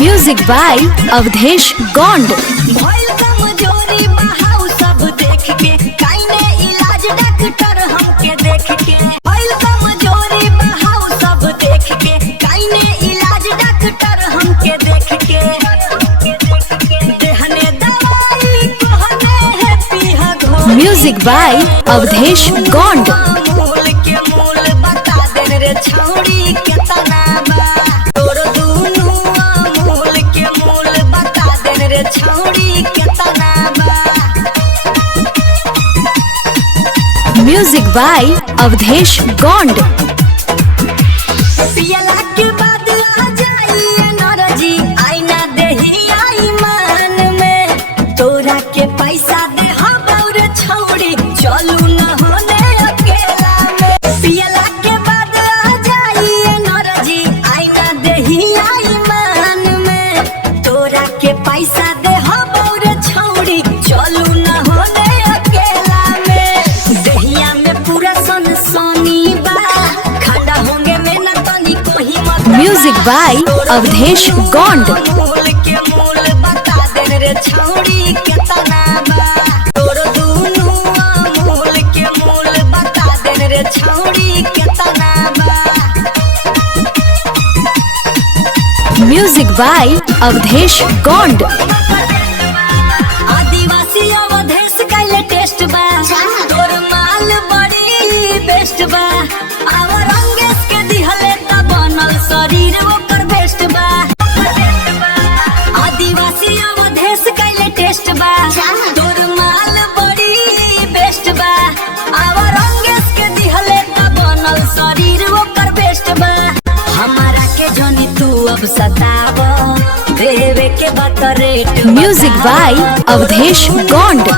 Music by Awadhesh Gaund. Music by Awadhesh Gaund. Music by Awadhesh Gaund. पैसा दे और छौड़ी चलू न होने अकेला में। दहिया में पूरा सन सोनी बा खड़ा होंगे में न तनी कोही मत। Music by Awadhesh Gaund. मूल के मूल बता दे रे छौड़ी कितना बा तोर दूनु मूल के मूल बता दे रे छौड़ी कितना बा। Music by Awadhesh Gaund. आदिवासी अवधेश कैले टेस्ट बा तोर माल बड़ी बेस्ट बा। और अंगेश के दिहले त बनल शरीर ओकर बेस्ट बा। आदिवासी अवधेश कैले टेस्ट बा तोर माल बड़ी बेस्ट बा। और अंगेश के दिहले त बनल शरीर ओकर बेस्ट बा। हमारा के जनी तू अब सताव देवे के बात रेट। Music by Awadhesh Gond.